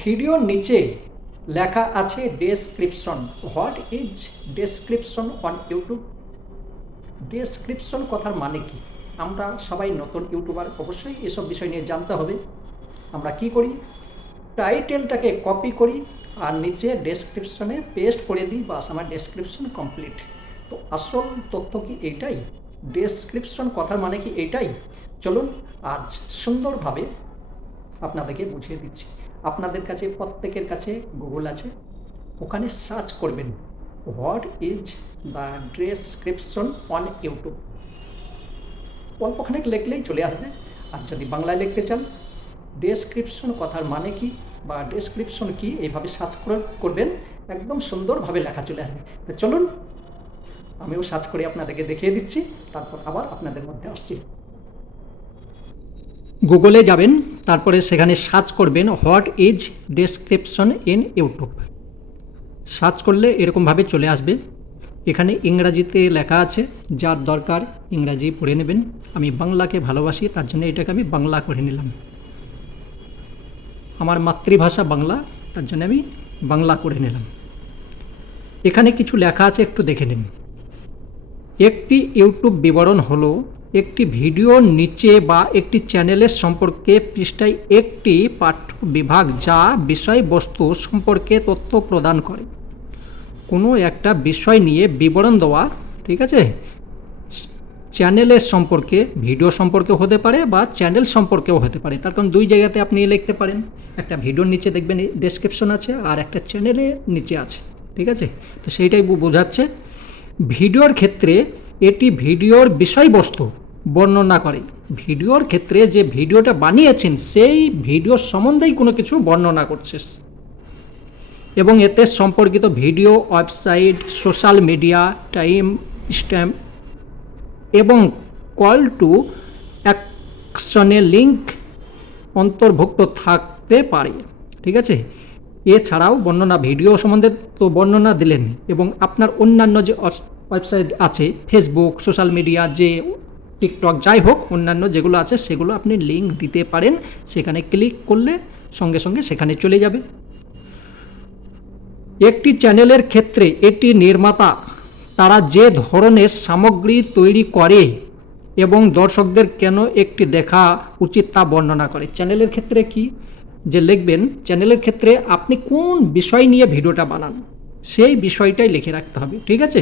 ভিডিওর নিচে লেখা আছে description what is description on YouTube description কথার মানে কি? আমরা সবাই নতুন ইউটিউবার অবশ্যই এসব বিষয় নিয়ে জানতে হবে। আমরা কি করি? টাইটেলটাকে কপি করি আর নিচে ডেসক্রিপশনে পেস্ট করে দিই, বাস আমার ডেসক্রিপশন কমপ্লিট তো আসল তথ্য কি এইটাই? ডেসক্রিপশন কথার মানে কি এইটাই? চলুন আজ সুন্দরভাবে আপনাদেরকে বুঝিয়ে দিচ্ছি। আপনাদের কাছে, প্রত্যেকের কাছে গুগল আছে। ওখানে সার্চ করবেন, what is the description on YouTube? অল্পখানেক লিখলেই চলে আসবে। আর যদি বাংলায় লিখতে চান, ডেসক্রিপশন কথার মানে কি বা ডেসক্রিপশন কি, এইভাবে সার্চ করবেন, একদম সুন্দরভাবে লেখা চলে আসবে। তো চলুন, আমিও সার্চ করে আপনাদেরকে দেখিয়ে দিচ্ছি, তারপর আবার আপনাদের মধ্যে আসছি। গুগলে যাবেন, তারপরে সেখানে সার্চ করবেন what is description in YouTube search করলে এরকমভাবে চলে আসবে। এখানে ইংরাজিতে লেখা আছে, যার দরকার ইংরাজি পড়ে নেবেন। আমি বাংলাকে ভালোবাসি, তার জন্য এটাকে আমি বাংলা করে নিলাম। আমার মাতৃভাষা বাংলা, তার জন্য আমি বাংলা করে নিলাম। এখানে কিছু লেখা আছে, একটু দেখে নিন। একটি ইউটিউব বিবরণ হলো একটি ভিডিওর নিচে বা একটি চ্যানেলের সম্পর্কে পৃষ্ঠায় একটি পাঠ্য বিভাগ যা বিষয়বস্তু সম্পর্কে তথ্য প্রদান করে। কোনো একটা বিষয় নিয়ে বিবরণ দেওয়া, ঠিক আছে? চ্যানেলের সম্পর্কে, ভিডিও সম্পর্কে হতে পারে বা চ্যানেল সম্পর্কেও হতে পারে। তার কারণ দুই জায়গাতে আপনি লিখতে পারেন। একটা ভিডিওর নিচে দেখবেন ডেসক্রিপশন আছে আর একটা চ্যানেলের নিচে আছে, ঠিক আছে? তো সেইটাই বোঝাচ্ছে। ভিডিওর ক্ষেত্রে এটি ভিডিওর বিষয়বস্তু বর্ণনা করে। ভিডিওর ক্ষেত্রে যে ভিডিওটা বানিয়েছেন, সেই ভিডিওর সম্বন্ধেই কোনো কিছু বর্ণনা করছে। এবং এতে সম্পর্কিত video, website, social media, time, stamp এবং কল টু অ্যাকশনে লিঙ্ক অন্তর্ভুক্ত থাকতে পারে। ঠিক আছে? এছাড়াও বর্ণনা, ভিডিও সম্বন্ধে তো বর্ণনা দিলেন এবং আপনার অন্যান্য যে ওয়েবসাইট আছে, ফেসবুক, সোশ্যাল মিডিয়া, যে টিকটক যাই হোক, অন্যান্য যেগুলো আছে সেগুলো আপনি লিঙ্ক দিতে পারেন। সেখানে ক্লিক করলে সঙ্গে সঙ্গে সেখানে চলে যাবে। একটি চ্যানেলের ক্ষেত্রে এটি নির্মাতা, তারা যে ধরনের সামগ্রী তৈরি করে এবং দর্শকদের কেন একটি দেখা উচিত তা বর্ণনা করে। চ্যানেলের ক্ষেত্রে কি? যে লিখবেন চ্যানেলের ক্ষেত্রে আপনি কোন বিষয় নিয়ে ভিডিওটা বানান, সেই বিষয়টাই লিখে রাখতে হবে, ঠিক আছে?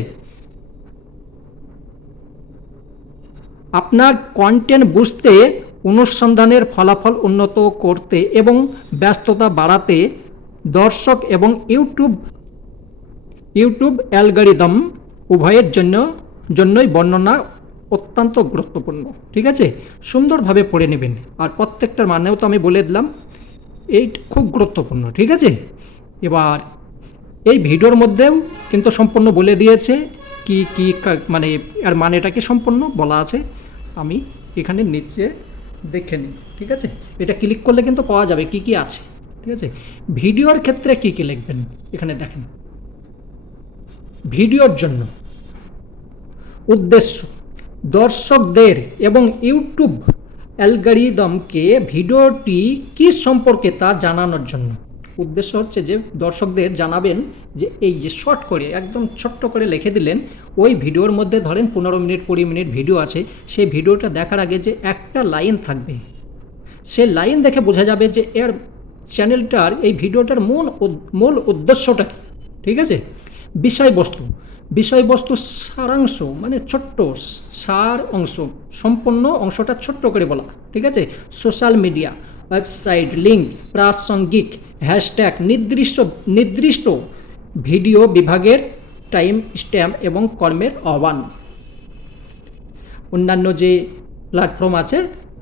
আপনার কন্টেন্ট বুঝতে অনুসন্ধানের ফলাফল উন্নত করতে এবং ব্যস্ততা বাড়াতে দর্শক এবং ইউটিউব ইউটিউব অ্যালগারিদম উভয়ের জন্য, জন্যই বর্ণনা অত্যন্ত গুরুত্বপূর্ণ। ঠিক আছে? সুন্দরভাবে পড়ে নেবেন। আর প্রত্যেকটার মানেও তো আমি বলে দিলাম এই খুব গুরুত্বপূর্ণ। ঠিক আছে? এবার এই ভিডিওর মধ্যেও কিন্তু সম্পূর্ণ বলে দিয়েছে কি কি মানে এর মানেটা কি সম্পূর্ণ বলা আছে। আমি এখানে নিচে দেখে নিই, ঠিক আছে? এটা ক্লিক করলে কিন্তু পাওয়া যাবে কি কি আছে, ঠিক আছে? ভিডিওর ক্ষেত্রে কি কি লিখবেন? এখানে দেখেন। ভিডিওর জন্য উদ্দেশ্য, দর্শকদের এবং ইউটিউব অ্যালগারিদমকে ভিডিওটি কি সম্পর্কে তা জানানোর জন্য। উদ্দেশ্য হচ্ছে যে দর্শকদের জানাবেন যে এই যে শর্ট করে, একদম ছোট্ট করে লিখে দিলেন, ওই ভিডিওর মধ্যে ধরেন পনেরো মিনিট, কুড়ি মিনিট ভিডিও আছে, সেই ভিডিওটা দেখার আগে যে একটা লাইন থাকবে। সে লাইন দেখে বোঝা যাবে যে এর চ্যানেলটার এই ভিডিওটার মূল মূল উদ্দেশ্যটা ঠিক আছে? বিষয়বস্তু। বিষয়বস্তু সারাংশ মানে ছোট্ট সার অংশ, সম্পূর্ণ অংশটা ছোট্ট করে বলা। ঠিক আছে? সোশ্যাল মিডিয়া ওয়েবসাইট লিঙ্ক প্রাসঙ্গিক হ্যাশট্যাগ নির্দিষ্ট নির্দিষ্ট ভিডিও বিভাগের টাইম স্ট্যাম্প এবং কর্মের আহ্বান অন্যান্য যে প্ল্যাটফর্ম আছে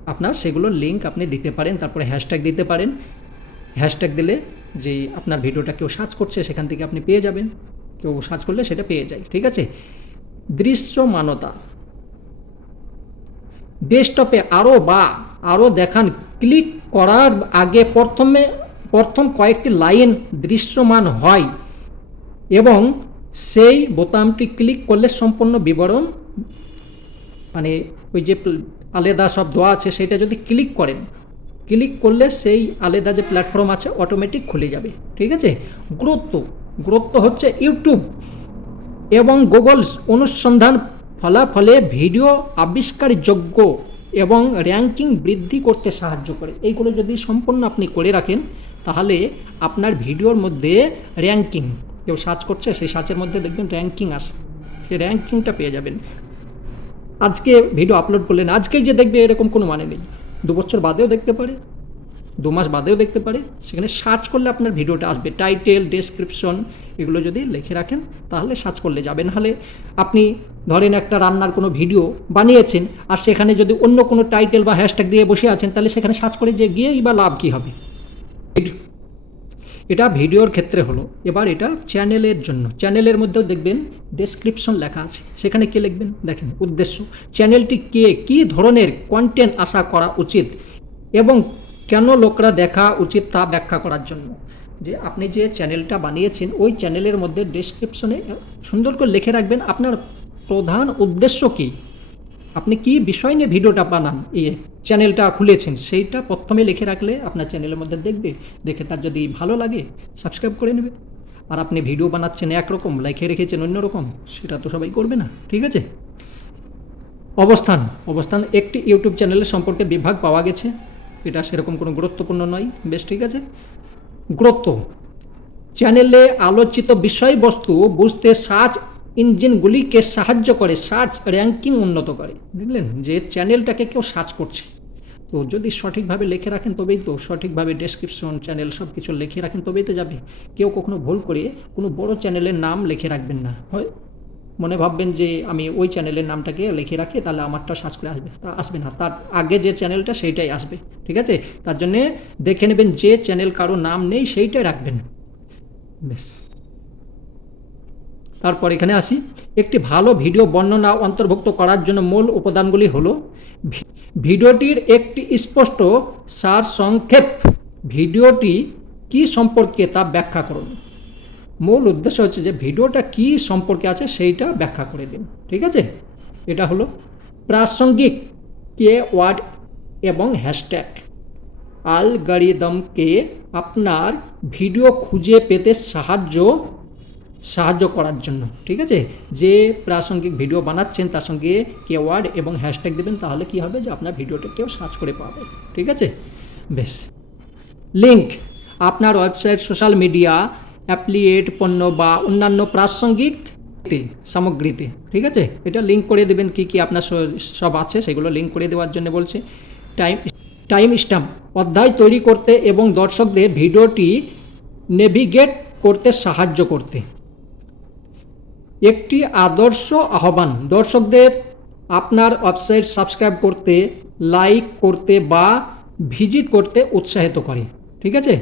আপনার সেগুলোর লিঙ্ক আপনি দিতে পারেন তারপরে হ্যাশট্যাগ দিতে পারেন হ্যাশট্যাগ দিলে যে আপনার ভিডিওটা কেউ সার্চ করছে সেখান থেকে আপনি পেয়ে যাবেন কেউ সার্চ করলে সেটা পেয়ে যায় ঠিক আছে দৃশ্যমানতা ডেস্কটপে আরও বা আরও দেখান ক্লিক করার আগে প্রথমে, প্রথম কয়েকটি লাইন দৃশ্যমান হয় এবং সেই বোতামটি ক্লিক করলে সম্পূর্ণ বিবরণ মানে ওই যে আলাদা সব দেওয়া আছে সেটা যদি ক্লিক করেন, ক্লিক করলে সেই আলাদা যে প্ল্যাটফর্ম আছে অটোমেটিক খুলে যাবে, ঠিক আছে? গুরুত্ব গুরুত্ব হচ্ছে ইউটিউব এবং গুগল অনুসন্ধান ফলাফলে ভিডিও আবিষ্কারযোগ্য এবং র্যাঙ্কিং বৃদ্ধি করতে সাহায্য করে। এইগুলো যদি সম্পূর্ণ আপনি করে রাখেন, তাহলে আপনার ভিডিওর মধ্যে র্যাঙ্কিং কেউ সার্চ করছে, সেই সার্চের মধ্যে দেখবেন র্যাঙ্কিং আসে। সে র্যাঙ্কিংটা পেয়ে যাবেন। আজকে ভিডিও আপলোড করলেন, আজকেই যে দেখবে এরকম কোনো মানে নেই। দু বছর বাদেও দেখতে পারে। দু মাস বাদেও দেখতে পারে। সেখানে সার্চ করলে আপনার ভিডিওটা আসবে। টাইটেল ডেসক্রিপশন এগুলো যদি লিখে রাখেন, তাহলে সার্চ করলে যাবে। নাহলে আপনি ধরেন একটা রান্নার কোনো ভিডিও বানিয়েছেন, আর সেখানে যদি অন্য কোনো টাইটেল বা হ্যাশট্যাগ দিয়ে বসে আছেন, তাহলে সেখানে সার্চ করে যে গিয়েই বা লাভ কী হবে। এটা ভিডিওর ক্ষেত্রে হলো। এবার এটা চ্যানেলের জন্য। চ্যানেলের মধ্যেও দেখবেন ডেসক্রিপশন লেখা আছে। সেখানে কে লিখবেন? দেখেন, উদ্দেশ্য। চ্যানেলটি কে? কী ধরনের কন্টেন্ট আশা করা উচিত? এবং কেন লোকরা দেখা উচিত তা ব্যাখ্যা করার জন্য? যে আপনি যে চ্যানেলটা বানিয়েছেন, ওই চ্যানেলের মধ্যে ডেসক্রিপশনে সুন্দর করে লিখে রাখবেন, আপনার প্রধান উদ্দেশ্য কী? আপনি কি বিষয় নিয়ে ভিডিওটা বানান ইয়ে চ্যানেলটা খুলেছেন, সেইটা প্রথমে লিখে রাখলে আপনার চ্যানেলের মধ্যে দেখবে, দেখে তার যদি ভালো লাগে সাবস্ক্রাইব করে নেবে। আর আপনি ভিডিও বানাচ্ছেন একরকম লিখে রেখেছেন অন্যরকম, সেটা তো সবাই করবে না, ঠিক আছে? অবস্থান অবস্থান একটি ইউটিউব চ্যানেলের সম্পর্কে বিভাগ পাওয়া গেছে। এটা সেরকম কোনো গুরুত্বপূর্ণ নয়। বেশ ঠিক আছে? গুরুত্ব। চ্যানেলে আলোচিত বিষয়বস্তু বুঝতে সার্চ ইঞ্জিনগুলিকে সাহায্য করে, সার্চ র্যাঙ্কিং উন্নত করে। বুঝলেন? যে চ্যানেলটাকে কেউ সার্চ করছে। তো যদি সঠিকভাবে লিখে রাখেন তবেই তো, সঠিকভাবে ডেসক্রিপশন চ্যানেল সব কিছু লিখে রাখেন তবেই তো যাবে। কেউ কখনো ভুল করে কোনো বড় চ্যানেলের নাম লিখে রাখবেন না। হয়? মনে ভাববেন যে আমি ওই চ্যানেলের নামটাকে লিখে রাখি, তাহলে আমারটা সার্চ করে আসবে, তা আসবে না। তার আগে যে চ্যানেলটা সেইটাই আসবে, ঠিক আছে? তার জন্যে দেখে নেবেন যে চ্যানেল কারও নাম নেই সেইটাই রাখবেন। বেশ তারপর এখানে আসি। একটি ভালো ভিডিও বর্ণনা অন্তর্ভুক্ত করার জন্য মূল উপাদানগুলি হলো ভিডিওটির একটি স্পষ্ট সার সংক্ষেপ ভিডিওটি কি সম্পর্কে তা ব্যাখ্যা করুন। মূল উদ্দেশ্য হচ্ছে যে ভিডিওটা কি সম্পর্কে আছে সেইটা ব্যাখ্যা করে দিন, ঠিক আছে? এটা হলো প্রাসঙ্গিক কে ওয়ার্ড এবং হ্যাশট্যাগ। আলগারিদমকে আপনার ভিডিও খুঁজে পেতে সাহায্য সাহায্য করার জন্য, ঠিক আছে? যে প্রাসঙ্গিক ভিডিও বানাচ্ছেন তার সঙ্গে কেওয়ার্ড এবং হ্যাশট্যাগ দেবেন, তাহলে কি হবে যে আপনার ভিডিওটা কেউ সার্চ করে পাবে, ঠিক আছে? বেশ। লিঙ্ক আপনার ওয়েবসাইট, সোশ্যাল মিডিয়া অ্যাপ্লিয়েট পণ্য বা অন্যান্য প্রাসঙ্গিক সামগ্রীতে, ঠিক আছে? এটা লিঙ্ক করে দেবেন কি কি আপনার সব আছে, সেগুলো লিঙ্ক করে দেওয়ার জন্য বলছে। টাইম টাইম স্ট্যাম্প অধ্যায় তৈরি করতে এবং দর্শকদের ভিডিওটি নেভিগেট করতে সাহায্য করতে। একটি আদর্শ আহ্বান, দর্শকদের আপনার ওয়েবসাইট সাবস্ক্রাইব করতে লাইক করতে বা ভিজিট করতে উৎসাহিত করে, ঠিক আছে?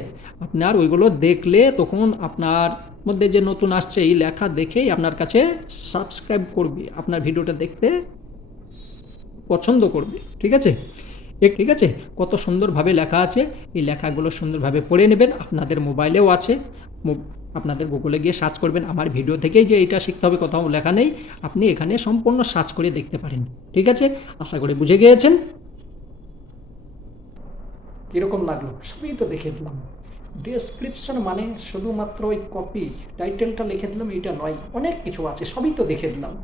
আপনার ওইগুলো দেখলে তখন আপনার মধ্যে যে নতুন আসছে এই লেখা দেখেই আপনার কাছে সাবস্ক্রাইব করবে, আপনার ভিডিওটা দেখতে পছন্দ করবে, ঠিক আছে? ঠিক আছে? কত সুন্দরভাবে লেখা আছে, এই লেখাগুলো সুন্দরভাবে পড়ে নেবেন, আপনাদের মোবাইলেও আছে। আপনাদের গুগলে গিয়ে সার্চ করবেন, আমার ভিডিও থেকেই যে এটা শিখতে হবে, কোথাও লেখা নেই, আপনি এখানে সম্পূর্ণ সার্চ করে দেখতে পারেন, ঠিক আছে? আশা করি বুঝে গিয়েছেন? কীরকম লাগল? সবই তো দেখে দিলাম ডেসক্রিপশন মানে শুধুমাত্র ওই কপি টাইটেলটা লিখে দিলাম, এইটা নয়, অনেক কিছু আছে, সবই তো দেখে দিলাম।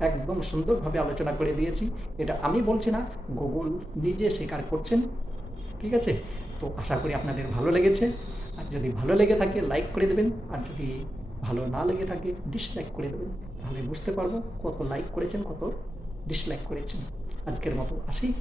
একদম সুন্দরভাবে আলোচনা করে দিয়েছি। এটা আমি বলছি না, গুগল নিজে স্বীকার করছেন, ঠিক আছে? তো আশা করি আপনাদের ভালো লেগেছে। আর যদি ভালো লেগে থাকে লাইক করে দেবেন। আর যদি ভালো না লেগে থাকে ডিসলাইক করে দেবেন। তাহলে বুঝতে পারব কত লাইক করেছেন, কত ডিসলাইক করেছেন। আজকের মতো আসি।